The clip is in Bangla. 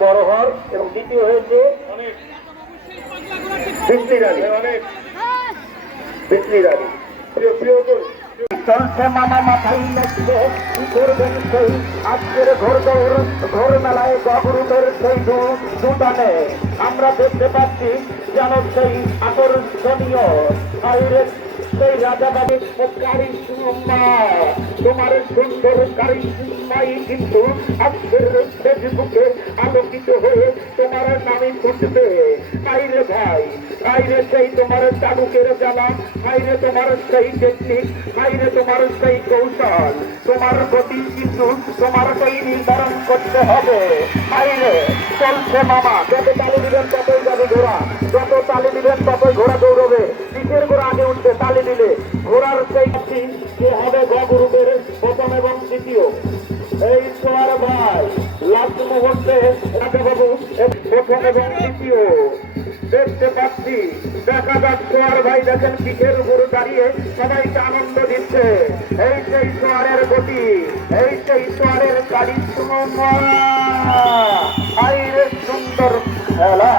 বড়হর এবং দ্বিতীয় হয়েছে মেলায় আমরা দেখতে পাচ্ছি যেন সেই আকর্ষণীয়। বাইরের সেই রাজাবাবু কারিশমা তোমার সুন্দর কারিশমাই কিন্তু আজকের হয়ে তোমার নামে ফুটবে বাইরে ভাই বাইরে সেই তোমার চালুকের জ্বালা। বাইরে তোমার সেই টেকনিক বাইরে তোমার সেই কৌশল। তোমার গতি কিন্তু তোমার সেই নির্ধারণ করতে হবে। বাইরে চলছে মামা, যত তালি দিবেন ততই যাবে ঘোড়া। যত তালি দিবেন ততই ঘোড়া দৌড়বে। কিসের ঘোড়া আগে উঠবে, তালি দিলে। ঘোড়ার সেই যে হবে গগুরুদের প্রথম এবং দ্বিতীয়। এই সোয়ার ভাই, লাস্ট মুহূর্তে প্রথম এবং দ্বিতীয় দেখতে পাচ্ছি। দেখা যাক সোয়ার ভাই দেখেন পিঠের উপর দাঁড়িয়ে সবাইকে আনন্দ দিচ্ছে। এই সেই সোয়ারের গতি, এই সেই সোয়ারের আইরে সুন্দর খেলা।